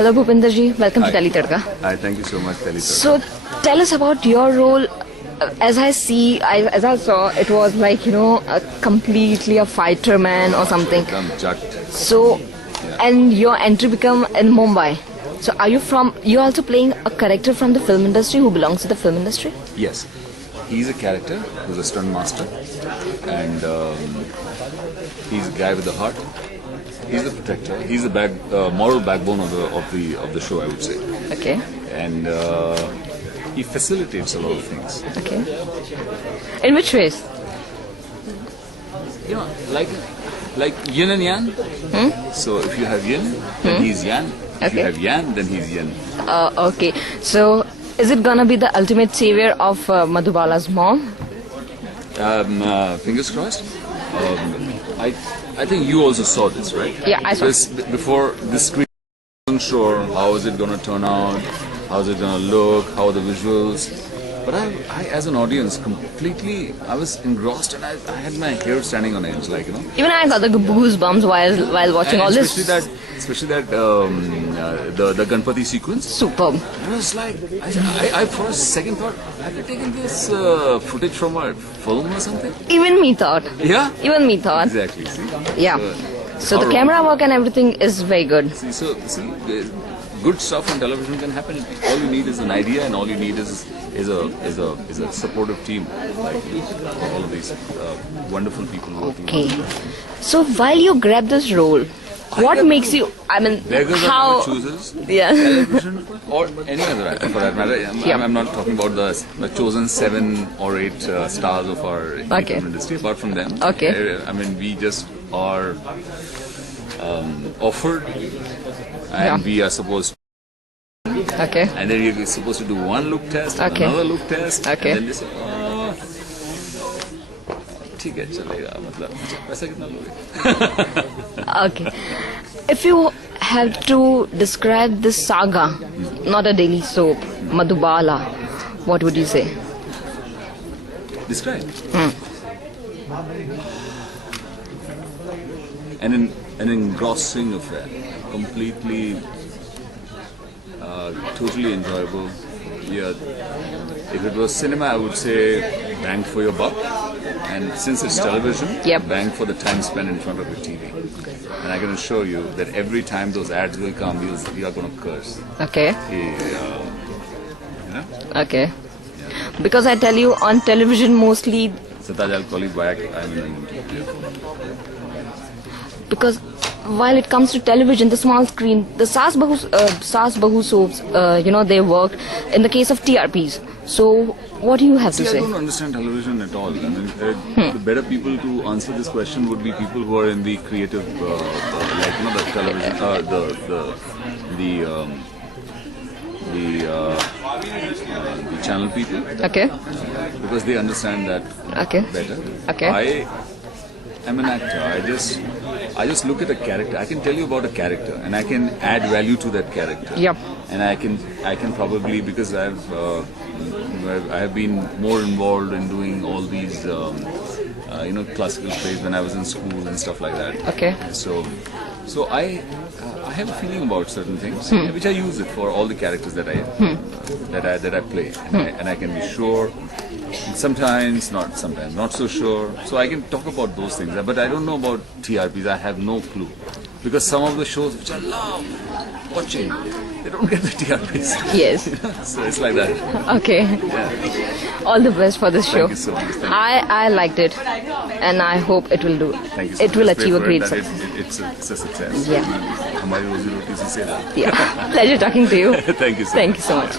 Hello Bhupinder ji, welcome to Delhi Tadka. Hi, thank you so much, Delhi Tadka. So tell us about your role. As I saw, it was like, completely a fighter man or something. So, and your entry become in Mumbai. So you're also playing a character from the film industry who belongs to the film industry? Yes. He's a character who's a stunt master, and he's a guy with a heart. He's the protector. He's the moral backbone of the show, I would say. Okay. And he facilitates a lot of things. Okay. In which ways? Like yin and yang. So if you have yin, then he's yang. If you have yang, then he's yin. Okay. So is it gonna be the ultimate savior of Madhubala's mom? Fingers crossed. I think you also saw this, right? Yeah, I saw. Before this screen, I wasn't sure how is it going to turn out, how is it going to look, how are the visuals. But I, as an audience, I was engrossed, and I had my hair standing on edge, Even I got the goosebumps while watching all this. Especially that the Ganpati sequence. Superb. I was like, I for a second thought, have you taken this footage from a film or something? Even me thought. Yeah? Even me thought. Exactly, see? Yeah. So the camera work and everything is very good. See, good stuff on television can happen. All you need is an idea, and all you need is a supportive team, like all of these wonderful people working. Okay. So while you grab this role, what makes you? I mean, how? Chooses television or any other actor for that matter. I'm not talking about the chosen 7 or 8 stars of our film industry. Apart from them, I mean, we just are offered, and we are supposed to. Okay. And then you're supposed to do one look test, another look test, and then they say, ठीक है चलेगा मतलब पैसा कितना लोगे? Okay. If you have to describe this saga, not a daily soap, Madhubala, what would you say? Describe. An engrossing affair, completely, totally enjoyable. Yeah. If it was cinema, I would say bang for your buck. And since it's television, bang for the time spent in front of your TV. And I can assure you that every time those ads will come, you are going to curse. Okay. Okay. Yeah. Because I tell you, on television mostly... Sataj, I'll call you back. Because while it comes to television, the small screen, the Saas Bahu soaps, they worked in the case of TRPs. So, what do you have to say? I don't understand television at all. I mean, the better people to answer this question would be people who are in the creative, the television, the channel people. Okay. Because they understand that better. Okay. I am an actor. I just look at a character. I can tell you about a character, and I can add value to that character. Yep. And I can probably, because I have been more involved in doing all these classical plays when I was in school and stuff like that. Okay. So I have a feeling about certain things, which I use it for all the characters that I play, and I can be sure. Sometimes not so sure. So I can talk about those things, but I don't know about TRPs. I have no clue, because some of the shows which I love watching, they don't get the TRPs. Yes. So it's like that. Okay. Yeah. All the best for this show. Thank you so much. I liked it, and I hope it will do. Thank you so it much. Will achieve a great success. It's a success. Yeah. हमारी रोजी रोटी से say that. Yeah. Pleasure talking to you. Thank you so much. Thank you so much.